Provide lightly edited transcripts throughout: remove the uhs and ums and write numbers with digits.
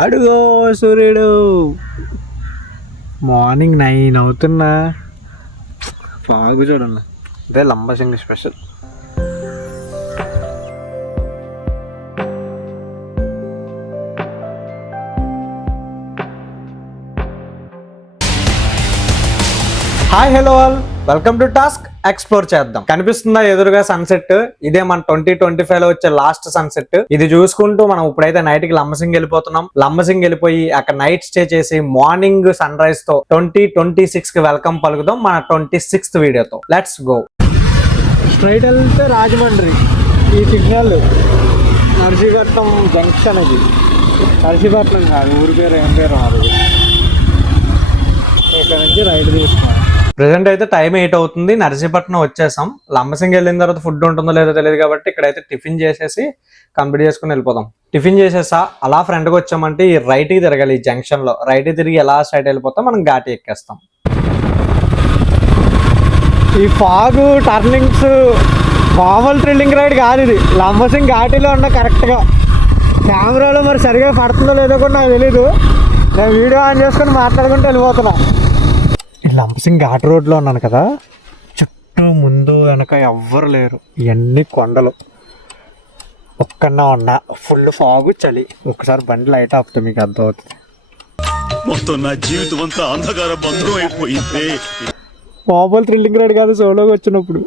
అడుగో సూర్యుడు మార్నింగ్ 9 అవుతున్నా బాగా చూడండి అదే Lambasingi special. Hi hello all, welcome to task. Explore చేద్దాం. కనిపిస్తుందా ఎదురుగా సన్సెట్? ఇదే మన 2025 లో వచ్చే లాస్ట్ సన్సెట్. ఇది చూసుకుంటూ మనం ఇప్పుడైతే నైట్ కి లంబసింగి వెళ్ళిపోతున్నాం. లంబసింగి వెళ్ళిపోయి అక్కడ నైట్ స్టే చేసి మార్నింగ్ సన్ రైజ్ తో 2026 కి వెల్కమ్ పలుకుదాం మన 26th వీడియోతో. Let's go. స్ట్రైట్ వెళ్తే రాజమండ్రి. ఈ సిగ్నల్ నర్సీపట్నం జంక్షన్. ఇది నర్సీపట్నం కాదు, ఊరి పేరు ఏం పేరు అది. ఇక్కడ నుంచి రైట్ తీసుకోవాలి. ప్రెసెంట్ అయితే టైం 8 అవుతుంది. నర్సీపట్నం వచ్చేసాం. లంబసింగి వెళ్ళిన తర్వాత ఫుడ్ ఉంటుందో లేదో తెలియదు కాబట్టి ఇక్కడైతే టిఫిన్ చేసేసి కంప్లీట్ చేసుకుని వెళ్ళిపోదాం. టిఫిన్ చేసేసా అలా ఫ్రంట్కి వచ్చామంటే ఈ రైట్కి తిరగాలి. ఈ జంక్షన్ లో రైట్కి తిరిగి ఎలా స్ట్రైట్ వెళ్ళిపోతాం, మనం ఘాటి ఎక్కేస్తాం. ఈ ఫాగు టర్నింగ్స్ మామూలు థ్రిల్లింగ్ రైడ్ కాదు ఇది. లంబసింగి ఘాటీలో ఉన్న కరెక్ట్గా కెమెరాలో మరి సరిగా పడుతుందో లేదో కూడా నాకు తెలీదు. నేను వీడియో ఆన్ చేసుకుని మాట్లాడుకుంటూ వెళ్ళిపోతున్నా. లంబసింగి ఘాట్ రోడ్లో ఉన్నాను కదా, చుట్టూ ముందు వెనక ఎవ్వరు లేరు. ఇవన్నీ కొండలు. ఒక్కన్నా ఉన్నా ఫుల్ ఫాగు, చలి. ఒకసారి బండి లైట్ ఆపుతా మీకు అర్థమవుతుంది. మొత్తం నా జీవితం అంతా అంధకార బంధం అయిపోయింది. మామూలు థ్రిల్లింగ్ రైడ్ కాదు. సోలోకి వచ్చినప్పుడు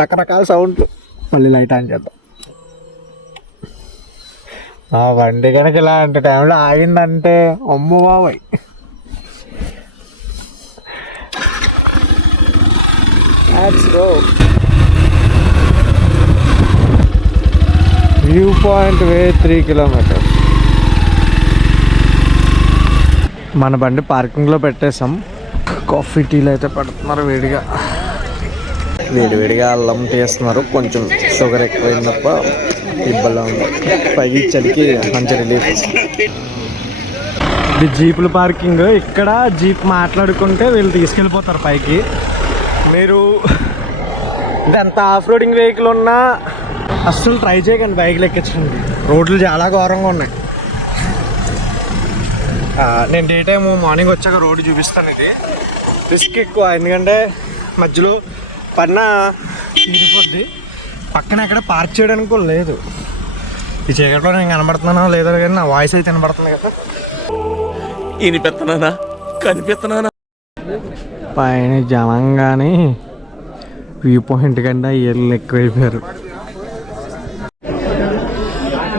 రకరకాల సౌండ్లు. మళ్ళీ లైట్ ఆన్ చేద్దాం. ఆ బండి కనుక ఇలాంటి టైంలో ఆగిందంటే అమ్మ బాబాయ్. Let's go. View point way 3 kilometers. మన బండి పార్కింగ్లో పెట్టేసాం. కాఫీ టీలు అయితే పడుతున్నారు వేడిగా. వేడివేడిగా అల్లం తీస్తున్నారు. కొంచెం షుగర్ ఎక్కువైంది తప్ప ఇబ్బంది ఉంది. పైకి చలికి మంచి రిలీఫ్. ఇది జీపుల పార్కింగ్. ఇక్కడ జీప్ మాట్లాడుకుంటే వీళ్ళు తీసుకెళ్ళిపోతారు పైకి. మీరు ఎంత ఆఫ్ రోడింగ్ వెహికల్ ఉన్నా అస్సలు ట్రై చేయకండి బైక్లు ఎక్కించండి. రోడ్లు చాలా ఘోరంగా ఉన్నాయి. నేను డే టైం మార్నింగ్ వచ్చాక రోడ్డు చూపిస్తాను. ఇది రిస్క్ ఎక్కువ, ఎందుకంటే మధ్యలో పడిన తీరిపోద్ది. పక్కన ఎక్కడ పార్క్ చేయడానికి కూడా లేదు. ఈ చీకట్లో నేను కనబడుతున్నానా లేదో కానీ నా వాయిస్ అయితే వినబడుతుంది కదా. వినిపెత్తనానా కనిపెత్తనానా. పైన జనం కానీ వ్యూ పాయింట్ కంటే ఏళ్ళు ఎక్కువైపోయారు.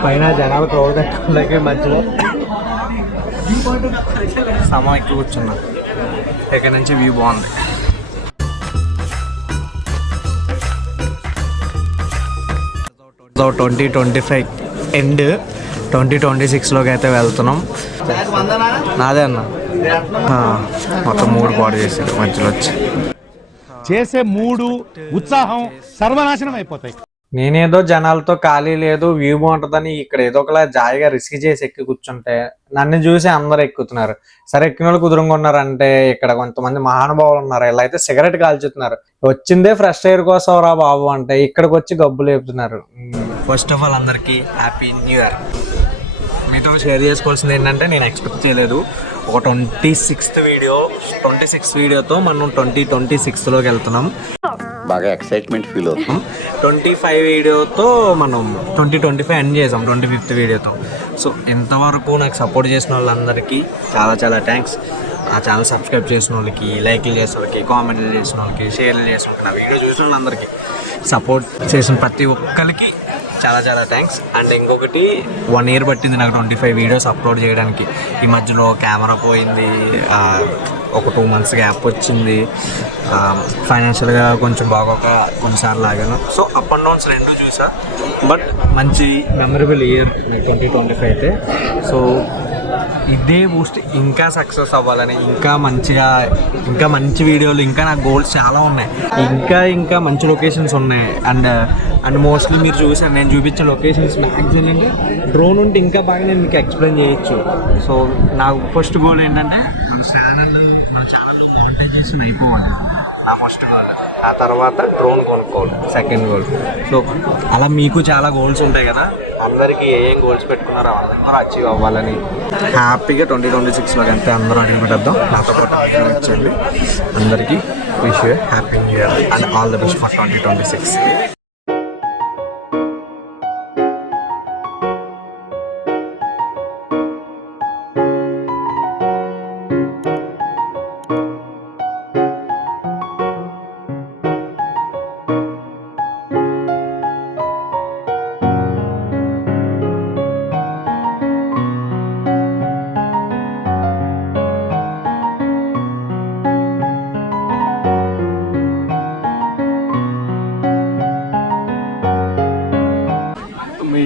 పైన జనాలు క్రౌడ్ ఎక్కువ మధ్యలో సమయం ఎక్కువ కూర్చున్నా. ఇక్కడ నుంచి వ్యూ బాగుంది. సో 2025 ఎండ్ 2026లోకి అయితే వెళ్తున్నాం. నాదే అన్న మొత్తం 3 పాడు చేశారు మధ్యలో వచ్చి. చేసే మూడు ఉత్సాహం సర్వనాశనం అయిపోతాయి. నేనేదో జనాలతో ఖాళీ లేదు వ్యూ బాగుంటుందని ఇక్కడ ఏదో ఒకలా జాయిగా రిస్క్ చేసి ఎక్కి కూర్చుంటే నన్ను చూసి అందరు ఎక్కుతున్నారు. సరే ఎక్కిన వాళ్ళు కుదురుగా ఉన్నారంటే ఇక్కడ కొంతమంది మహానుభావులు ఉన్నారు. ఇలా అయితే సిగరెట్ కాల్చుతున్నారు. వచ్చిందే ఫ్రెష్ ఎయిర్ కోసం రా బాబు అంటే ఇక్కడికి వచ్చి గబ్బులు లేపుతున్నారు. ఫస్ట్ ఆఫ్ ఆల్ అందరికీ హ్యాపీ న్యూ ఇయర్. మీతో షేర్ చేసుకోవాల్సింది ఏంటంటే నేను ఎక్స్పెక్ట్ చేయలేదు ఒక 26th వీడియోతో మనం 2026లోకి వెళ్తున్నాం. బాగా ఎక్సైట్మెంట్ ఫీల్ అవుతాం. 25 వీడియోతో మనం 2025 ఎండ్ చేసాం 25th వీడియోతో. సో ఎంతవరకు నాకు సపోర్ట్ చేసిన వాళ్ళందరికీ చాలా చాలా థ్యాంక్స్. ఆ ఛానల్ సబ్స్క్రైబ్ చేసిన వాళ్ళకి, లైక్లు చేసిన వాళ్ళకి, కామెంట్లు చేసిన వాళ్ళకి, షేర్లు చేసిన వాళ్ళకి, నా వీడియో చూసిన వాళ్ళందరికీ, సపోర్ట్ చేసిన ప్రతి ఒక్కరికి చాలా చాలా థ్యాంక్స్. అండ్ ఇంకొకటి 1 year పట్టింది నాకు 25 వీడియోస్ అప్లోడ్ చేయడానికి. ఈ మధ్యలో కెమెరా పోయింది, ఒక 2 months గ్యాప్ వచ్చింది, ఫైనాన్షియల్గా కొంచెం బాగోక కొన్నిసార్లు ఆగాను. సో అప్ అండ్ డౌన్స్ రెండు చూసా. బట్ మంచి మెమరబుల్ ఇయర్ 2025 అయితే. సో ఇదే బూస్ట్ ఇంకా సక్సెస్ అవ్వాలని, ఇంకా మంచి వీడియోలు, ఇంకా నా గోల్స్ చాలా ఉన్నాయి. ఇంకా మంచి లొకేషన్స్ ఉన్నాయి. అండ్ మోస్ట్లీ మీరు చూసారు నేను చూపించే లొకేషన్స్ మ్యాక్సిమం అంటే డ్రోన్ ఉంటే ఇంకా బాగా నేను మీకు ఎక్స్ప్లెయిన్ చేయొచ్చు. సో నాకు ఫస్ట్ గోల్ ఏంటంటే మన ఛానల్ మానిటైజేషన్ అయిపోవాలి నా ఫస్ట్ గోల్. ఆ తర్వాత డ్రోన్ కొనుక్కోవాలి సెకండ్ గోల్. సో అలా మీకు చాలా గోల్స్ ఉంటాయి కదా, అందరికీ ఏం గోల్స్ పెట్టుకున్నారో అందరూ అచీవ్ అవ్వాలని హ్యాపీగా 2026లో కంటే అందరూ అడిగి పెట్టేద్దాం. నాతో పాటు వచ్చండి. అందరికీ wish you happy new year and all the best for 2026.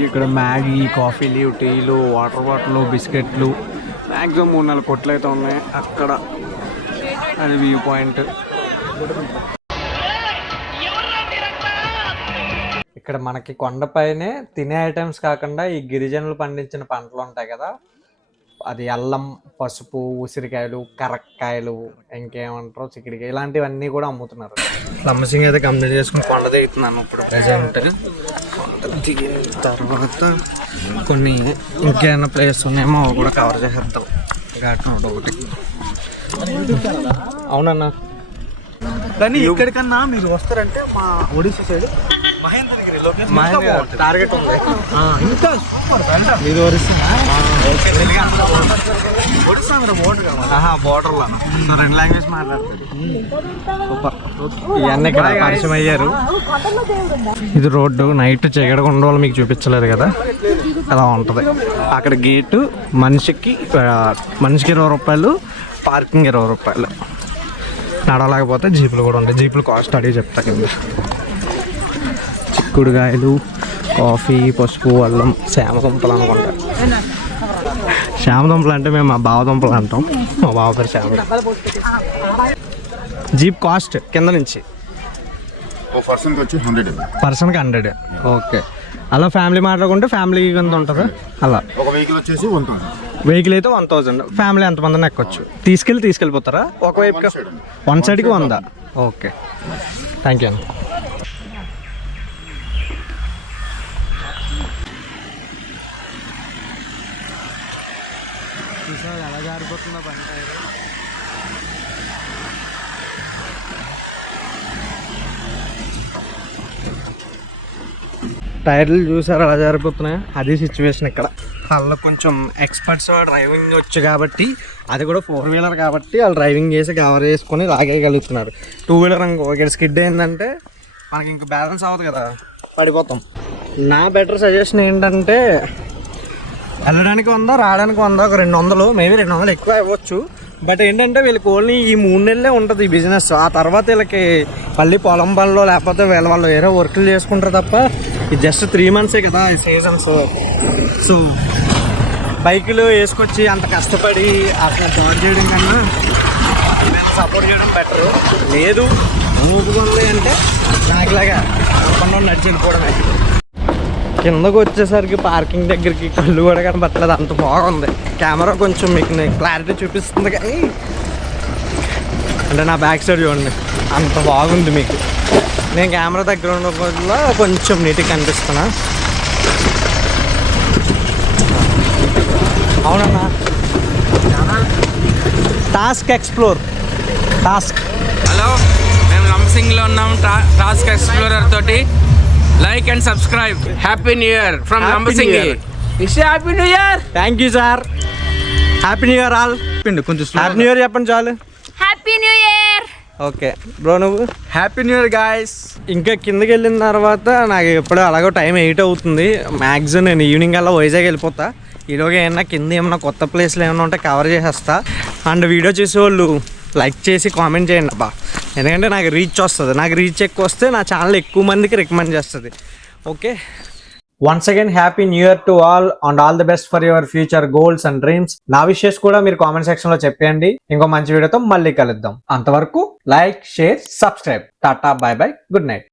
ఇక్కడ మ్యాగీ, కాఫీలు, టీలు, వాటర్ బాటిల్, బిస్కెట్లు మ్యాక్సిమం 3-4 కొట్లు అయితే ఉన్నాయి. అక్కడ అది వ్యూ పాయింట్. ఇక్కడ మనకి కొండపైనే తినే ఐటమ్స్ కాకుండా ఈ గిరిజనులు పండించిన పంటలు ఉంటాయి కదా, అది అల్లం, పసుపు, ఉసిరికాయలు, కరక్కాయలు, ఇంకేమంటారు చిక్కుడికాయ, ఇలాంటివన్నీ కూడా అమ్ముతున్నారు. లంబసింగ్ అయితే కంప్లీట్ చేసుకుని కొండ దిగుతున్నాను ఇప్పుడు ప్రజెంట్. దిగిన తర్వాత కొన్ని ఇంకేమైనా ప్లేస్ ఉన్నాయేమో అవి కూడా కవర్ చేసేద్దాం. ఘాట్ రోడ్ ఒకటి. అవునన్నా, కానీ ఇక్కడికన్నా మీరు వస్తారంటే మా Odisha side Mahendragiri location target ఉంది. ఇంకా సూపర్. మీరు ఒడిశా బోర్డర్ బోర్డర్లో 2 లాంగ్వేజ్ మాట్లాడతారు. సూపర్. ఇవన్నీ ఇక్కడ పరిచయం అయ్యారు. ఇది రోడ్డు. నైట్ చీకటిగా ఉండవాళ్ళు మీకు చూపించలేదు కదా, అలా ఉంటుంది. అక్కడ గేటు మనిషికి 20 రూపాయలు, పార్కింగ్ 20 రూపాయలు. నడవలేకపోతే జీపులు కూడా ఉంటాయి. జీపులు కాస్ట్ అడిగి చెప్తా కింద. చిక్కుడుకాయలు, కాఫీ, పసుపు, అల్లం, శ్యామదుంపలు అనుకుంటా. శ్యామదుంపలు అంటే మేము మా బావదుంపలు అంటాం. మా బావ పేరు శ్యామ. జీప్ కాస్ట్ కింద నుంచి పర్సన్కి 100. ఓకే. అలా ఫ్యామిలీ మాట్లాడుకుంటే ఫ్యామిలీ ఎంత ఉంటుంది? అలా ఒక వెహికల్ వచ్చేసి 1000. వెహికల్ అయితే 1000. ఫ్యామిలీ ఎంతమంది ఎక్కొచ్చు? తీసుకెళ్ళిపోతారా? ఒకవైపుకి 1 సైడ్కి 100. ఓకే, థ్యాంక్ యూ అన్న. ఎలా జారిపోతుందో బండి టైర్లు చూసారు అలా జారిపోతున్నాయి. అది సిచ్యువేషన్ ఇక్కడ. వాళ్ళు కొంచెం ఎక్స్పర్ట్స్ డ్రైవింగ్ వచ్చు కాబట్టి, అది కూడా 4 వీలర్ కాబట్టి వాళ్ళు డ్రైవింగ్ చేసి కవర్ చేసుకొని లాగేయగలుగుతున్నారు. 2 వీలర్ ఇంకో ఇక్కడ స్కిడ్ అయిందంటే మనకి ఇంక బ్యాలెన్స్ అవ్వదు కదా, పడిపోతాం. నా బెటర్ సజెషన్ ఏంటంటే వెళ్ళడానికి 100, రావడానికి 100, ఒక 200, మేబీ 200 ఎక్కువ ఇవ్వచ్చు. బట్ ఏంటంటే వీళ్ళకి ఓన్లీ ఈ 3 నెలలే ఉంటుంది ఈ బిజినెస్. ఆ తర్వాత వీళ్ళకి మళ్ళీ పొలం పనిలో లేకపోతే వాళ్ళు వేరే వర్కులు చేసుకుంటారు తప్ప, ఇది జస్ట్ 3 మంత్సే కదా ఈ సీజన్స్. సో బైకులు వేసుకొచ్చి అంత కష్టపడి అట్లా బాడ్ చేయడం కన్నా సపోర్ట్ చేయడం బెటరు. లేదు ఊపుకుంది అంటే నాకులాగా అనుకున్నా నడిచి వెళ్ళిపోవడమే. కిందకు వచ్చేసరికి పార్కింగ్ దగ్గరికి కళ్ళు కూడా కనపట్టలేదు, అంత బాగుంది. కెమెరా కొంచెం మీకు క్లారిటీ చూపిస్తుంది కానీ అంటే నా బ్యాక్ సైడ్ చూడండి అంత బాగుంది మీకు. నేను కెమెరా దగ్గర ఉన్న వల్ల కొంచెం నీట్గా కనిపిస్తున్నా. అవునన్నా, టాస్క్ ఎక్స్ప్లోర్. హలో, మేము లంబసింగ్లో ఉన్నాం. టాస్క్ ఎక్స్ప్లోరర్ తోటి like and subscribe. Happy new year from Lambasingi. Wish happy new year. Thank you sir. Happy new year all. కొంచెం హ్యాపీ న్యూ ఇయర్ చెప్పండి చాలు. Happy new year. Okay bro, నువ్వు happy new year guys. ఇంకా కిందకి వెళ్ళిన తర్వాత నాకు ఎప్పుడు అలాగో టైం 8 అవుతుంది. మ్యాక్సిమం నేను ఈవినింగ్ అలా వైజాగ్ వెళ్ళిపోతా. ఈలోగా ఏమన్నా కింద ఏమన్నా కొత్త ప్లేస్లు ఏమైనా ఉంటే కవర్ చేసేస్తా. అండ్ వీడియో చేసేవాళ్ళు లైక్ చేసి కామెంట్ చేయండి అబ్బా, ఎందుకంటే నాకు రీచ్ వస్తుంది. నాకు రీచ్ ఎక్కువ వస్తే నా ఛానల్ ఎక్కువ మందికి రికమెండ్ చేస్తుంది. Okay, once again happy new year to all and all the best for your future goals and dreams. నా విషెస్ కూడా మీరు కామెంట్ సెక్షన్ లో చెప్పండి. ఇంకో మంచి వీడియోతో మళ్ళీ కలుద్దాం. అంతవరకు like, share, subscribe. Tata, by by, good night.